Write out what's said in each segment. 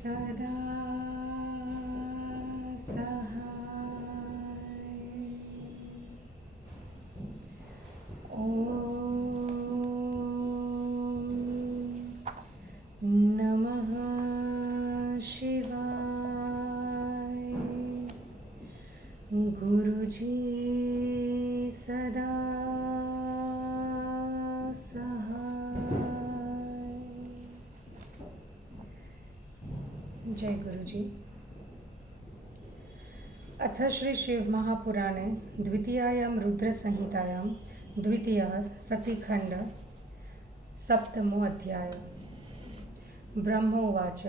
सदा सहाय। ॐ नमः शिवाय। गुरुजी सदा सहाय। जय गुरुजी। अथ श्री शिव महापुराणे द्वितीयायां रुद्रसंहितायां द्वितीयः सतीखण्ड सप्तमो अध्याय। ब्रह्मोवाच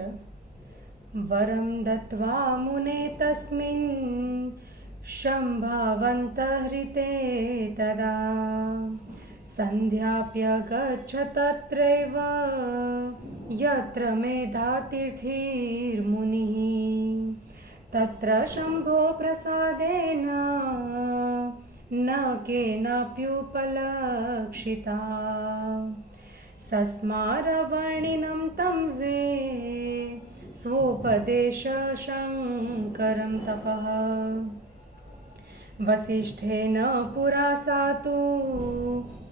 वरं दत्त्वा मुने तस्मिन् शम्भावन्तहृते तदा सन्ध्याप्यगच्छ तत्रैव यत्र मेधातीर्थिर्मुनिः। तत्र शम्भो प्रसादेन न केनाप्युपलक्षिता। सस्मारवर्णिनं तं वे स्वोपदेशशङ्करं तपः। वसिष्ठेन पुरा सा तु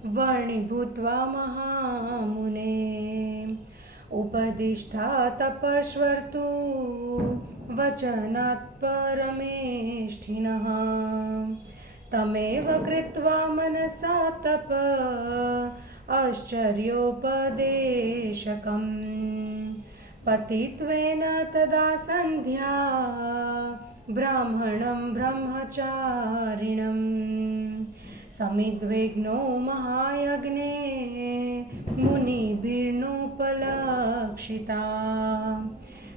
वर्णिभूत्वा महामुने। उपदिष्टा तपस्वर्तु वचनात् परमेष्ठिनः। तमेव कृत्वा मनसा तप आश्चर्योपदेशकम्। पतित्वेन तदा सन्ध्या ब्राह्मणं ब्रह्मचारिणम्। समिद्विघ्नो महायज्ञे मुनिभिर्नोपलक्षिता।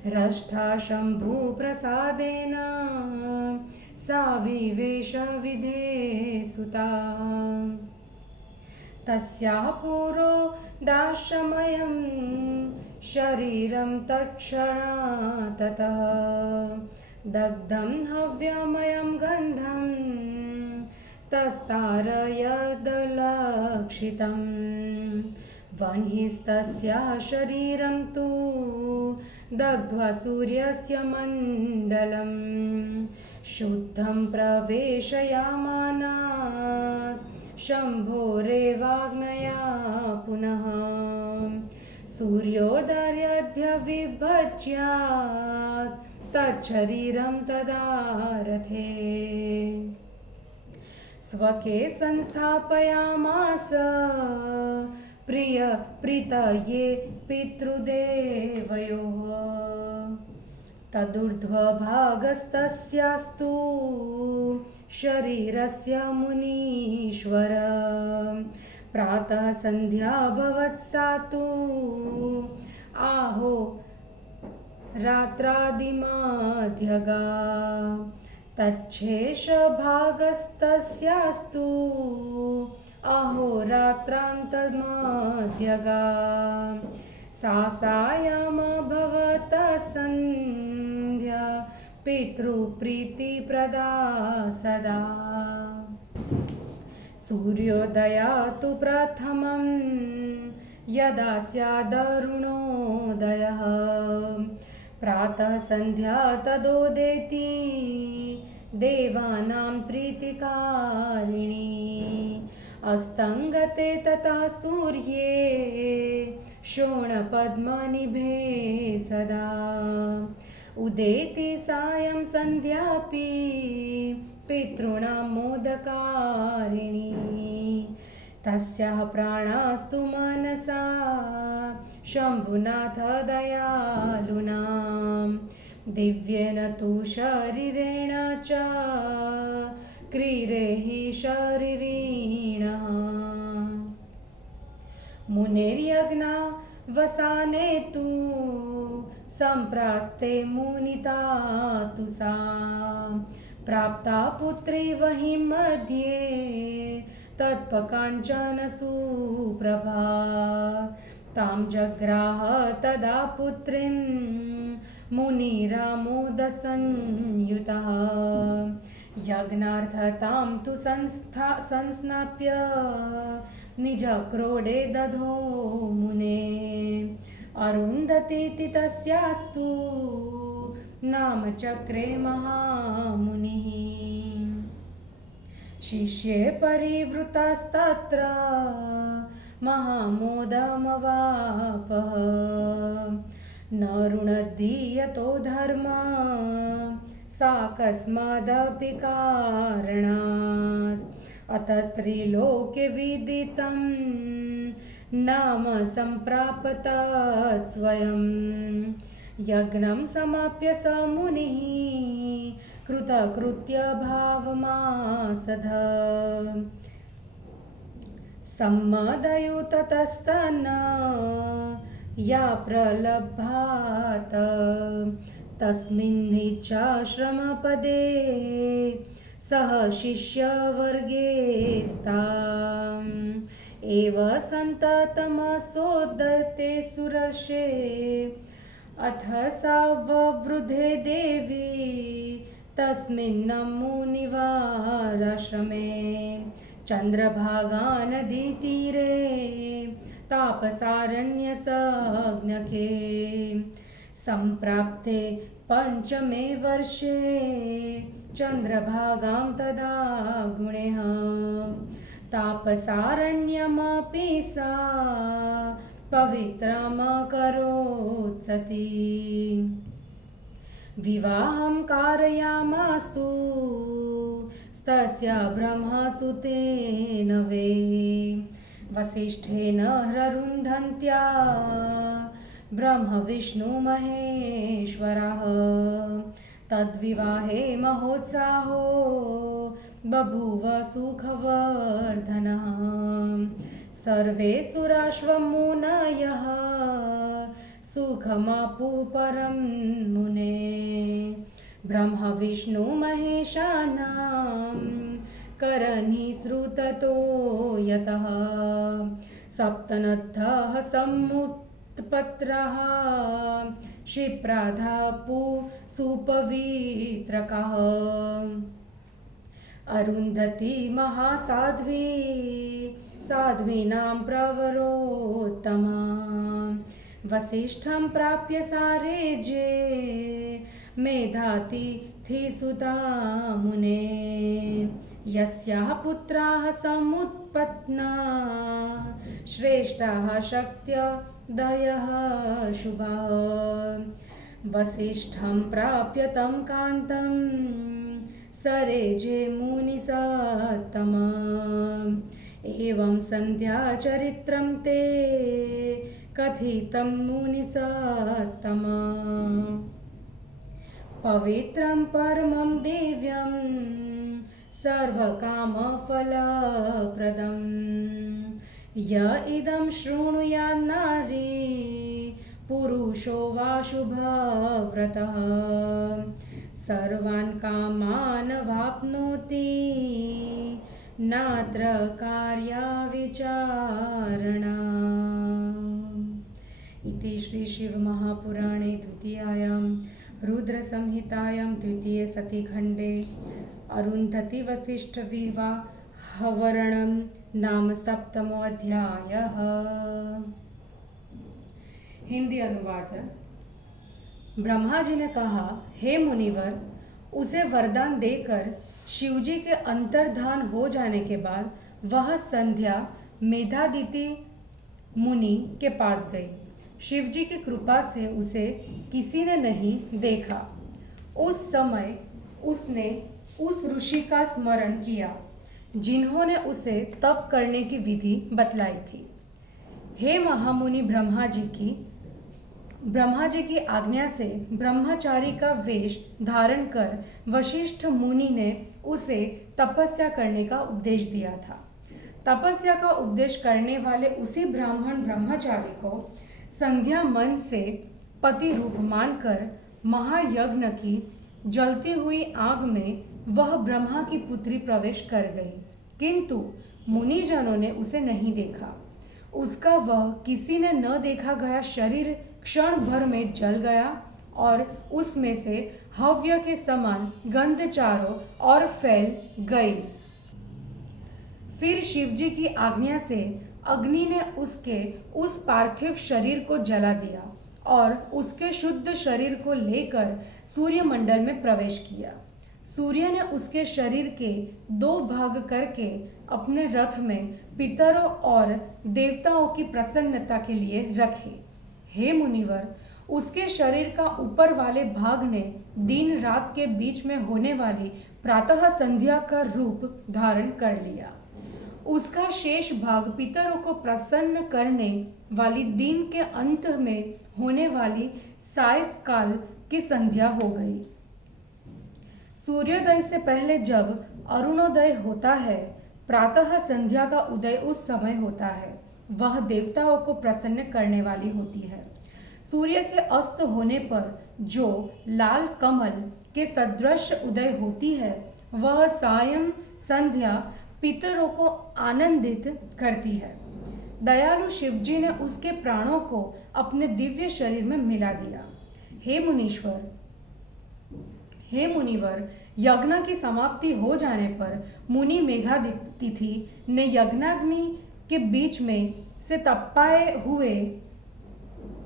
हृष्टा शम्भुप्रसादेन सा विवेशविधेसुता। तस्याः पुरो दाशमयं शरीरं तत्क्षणात् ततः। दग्धं हव्यमयं गन्धं तस्तारयदलक्षितम्। वह्निस्तस्याः शरीरं तु दग्ध्वा सूर्यस्य मण्डलम्। शुद्धं प्रवेशयामानास् शम्भोरेवाग्नया पुनः। सूर्योदयद्य विभज्यात् तच्छरीरं तदा रथे। स्वके संस्थापयामास प्रीतये पितृदेवयोः। तदूर्ध्वभागस्तस्यास्तु शरीरस्य मुनीश्वर। प्रातः सन्ध्या भवत्सा तु आहो रात्रादिमध्यगा। तच्छेषभागस्तस्यास्तु अहोरात्रान्तमध्यगा। सा सायमभवत् सन्ध्या पितृप्रीतिप्रदा सदा। सूर्योदयात् प्रथमं यदा स्यादरुणोदयः। प्रातः सन्ध्या तदोदेति देवानां प्रीतिकारिणी। अस्तङ्गते ततः सूर्ये शोणपद्मनिभे सदा। उदेति सायं सन्ध्यापि पितॄणां मोदकारिणी। तस्याः प्राणास्तु मनसा शम्भुनाथ दयालुनां। दिव्येन तु शरीरेण च क्रीरे हि शरीरिणः। मुनेर्यज्ञावसाने तु सम्प्राप्ते मुनिता तु सा। प्राप्ता पुत्री वही मध्ये तत्पकाञ्चन सुप्रभा। तां जग्राह तदा पुत्रीं मुनिरामोदसंयुतः। यज्ञार्थतां तु संस्नाप्य निजक्रोडे दधो मुने। अरुन्धतीति तस्यास्तु नाम चक्रे महामुनिः। शिष्ये परिवृतस्तत्र महामोदमवापः न रुणद्धि यतो धर्म सा कस्मादपि कारणात्। अतः स्त्रीलोके विदितं नाम सम्प्राप्त स्वयं। यज्ञं समाप्य स मुनिः कृतकृत्य भावमासध। सम्मदयुततस्तन्न या प्रलभात तस्मिन्निच्छाश्रमपदे सह शिष्यवर्गे स्ताम्। एव सन्ततमसोदते सुरर्षे अथ सा ववृधे देवी तस्मिन् मुनिवाराश्रमे। चन्द्रभागा नदीतीरे तापसारण्यसंज्ञके। सम्प्राप्ते पञ्चमे वर्षे चन्द्रभागां तदा गुणेः। तापसारण्यमपि सा पवित्रमकरोत् सती। विवाहं कारयामासु तस्या ब्रह्मसुतेन वै। वसिष्ठेन हररुन्धन्त्या ब्रह्म विष्णु महेश्वरः। तद्विवाहे महोत्साहो बभूव सुखवर्धनः। सर्वे सुराश्वमुनयः सुखमापुः परं मुने। ब्रह्म विष्णु महेशानां करनिसृततो यतः। सप्तनद्धः समुत्पत्रः क्षिप्राधापु सुपवित्रकः। अरुन्धती महासाध्वी साध्वीनां प्रवरोत्तमा। वसिष्ठं प्राप्य सारेजे मेधातिथिसुता मुने। यस्याः पुत्राः समुत्पन्नाः श्रेष्ठाः शक्त्यदयः शुभाः। वसिष्ठं प्राप्य तं कान्तं सरेजे मुनिसत्तमा। एवं सन्ध्याचरित्रं ते कथितं मुनिसत्तमा। पवित्रं परमं दिव्यं सर्वकामफलप्रदं। य इदं शृणुयान्नारी पुरुषो वा शुभव्रतः। सर्वान् कामान् वाप्नोति नात्र कार्या विचारणा। इति श्री शिव महापुराणे द्वितीयायां रुद्रसंहितायां द्वितीये सतीखण्डे अरुन्धती वसिष्ठ विवाहवर्णनं नाम सप्तमो अध्यायः। हिंदी अनुवाद। ब्रह्मा जी ने कहा, हे मुनिवर, उसे वरदान देकर शिवजी के अंतर्धान हो जाने के बाद वह संध्या मेधादिति मुनि के पास गई। शिवजी की कृपा से उसे किसी ने नहीं देखा। उस समय उसने उस ऋषि का स्मरण किया जिन्होंने उसे तप करने की विधि बतलाई थी। हे महामुनि, ब्रह्मा जी की आज्ञा से ब्रह्मचारी का वेश धारण कर वशिष्ठ मुनि ने उसे तपस्या करने का उपदेश दिया था। तपस्या का उपदेश करने वाले उसी ब्राह्मण ब्रह्मचारी को संध्या मन से पति रूप मानकर महायज्ञ की जलती हुई आग में वह ब्रह्मा की पुत्री प्रवेश कर गई, किंतु मुनिजनों ने उसे नहीं देखा। उसका वह किसी ने न देखा गया शरीर क्षण भर में जल गया और उसमें से हव्य के समान गंध चारों ओर फैल गई। फिर शिवजी की आज्ञा से अग्नि ने उसके उस पार्थिव शरीर को जला दिया। और उसके शुद्ध शरीर को लेकर सूर्यमंडल में प्रवेश किया। सूर्य ने उसके शरीर के 2 भाग करके अपने रथ में पितरों और देवताओं की प्रसन्नता के लिए रखे। हे मुनिवर, उसके शरीर का ऊपर वाले भाग ने दिन रात के बीच में होने वाली प्रातः संध्या का रूप धारण कर लिया। उसका शेष भाग पितरों को प्रसन्न करने वाली दिन के अंत में होने वाली सायंकाल की संध्या हो गई। सूर्योदय से पहले जब अरुणोदय होता है, प्रातः संध्या का उदय उस समय होता है, वह देवताओं को प्रसन्न करने वाली होती है। सूर्य के अस्त होने पर जो लाल कमल के सदृश उदय होती है, वह सायं संध्या पितरों को आनंदित करती है। दयालु शिवजी ने उसके प्राणों को अपने दिव्य शरीर में मिला दिया। हे मुनिवर, यज्ञ की समाप्ति हो जाने पर मुनि मेघातिथि ने यज्ञाग्नि के बीच में से तपाए हुए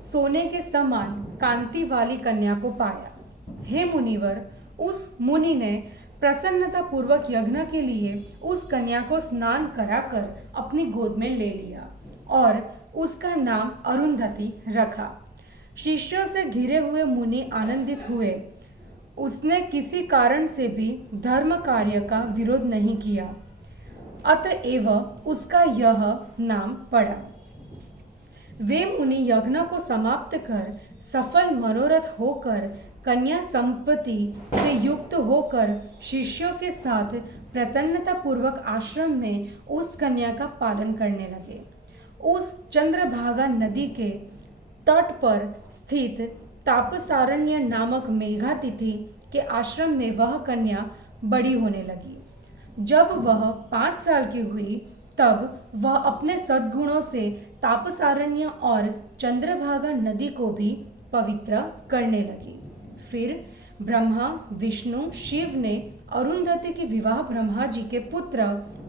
सोने के समान कांति वाली कन्या को पाया। हे मुनिवर, उस मुनि ने प्रसन्नता पूर्वक यज्ञ के लिए उस कन्या को स्नान कराकर अपनी गोद में ले लिया और उसका नाम अरुंधति रखा। शिष्यों से घिरे हुए मुनि आनंदित हुए। उसने किसी कारण से भी धर्म कार्य का विरोध नहीं किया, अतएव उसका यह नाम पड़ा। वे मुनि यज्ञ को समाप्त कर सफल मनोरथ होकर कन्या संपत्ति से युक्त होकर शिष्यों के साथ प्रसन्नता पूर्वक आश्रम में उस कन्या का पालन करने लगे। उस चंद्रभागा नदी के तट पर स्थित तापसारण्य नामक मेघातिथि के आश्रम में वह कन्या बड़ी होने लगी। जब वह 5 साल की हुई, तब वह अपने सद्गुणों से तापसारण्य और चंद्रभागा नदी को भी पवित्र करने लगी। फिर ब्रह्मा, विष्णु, शिव ने अरुंधति की विवाह ब्रह्मा जी के पुत्र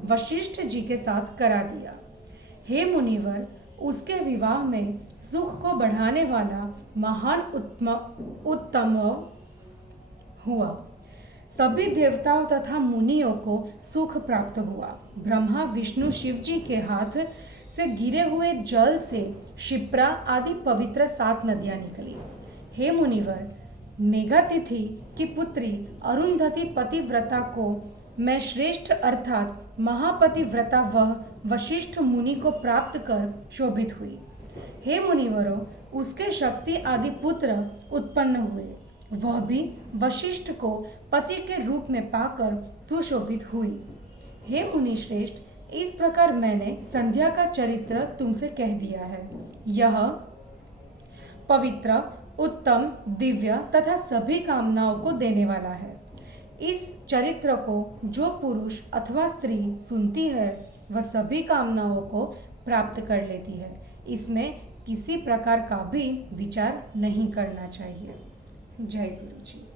वशिष्ठ जी के साथ करा दिया। हे मुनिवर, उसके विवाह में सुख को बढ़ाने वाला महान उत्तम हुआ। सभी देवताओं तथा मुनियों को सुख प्राप्त हुआ। ब्रह्मा, विष्णु, शिव जी के हाथ से गिरे हुए जल से क्षिप्रा आदि पवित्र 7 नदियां निकली। हे मुनिवर, मेघातिथि की पुत्री अरुंधति पतिव्रता को मैं श्रेष्ठ अर्थात महापतिव्रता वह वशिष्ठ मुनि को प्राप्त कर शोभित हुई। हे मुनिवरों, उसके शक्ति आदि पुत्र उत्पन्न हुए। वह भी वशिष्ठ को पति के रूप में पाकर सुशोभित हुई। हे मुनि श्रेष्ठ, इस प्रकार मैंने संध्या का चरित्र तुमसे कह दिया है। यह पवित्र, उत्तम, दिव्य तथा सभी कामनाओं को देने वाला है। इस चरित्र को जो पुरुष अथवा स्त्री सुनती है, वह सभी कामनाओं को प्राप्त कर लेती है। इसमें किसी प्रकार का भी विचार नहीं करना चाहिए। जय गुरु जी।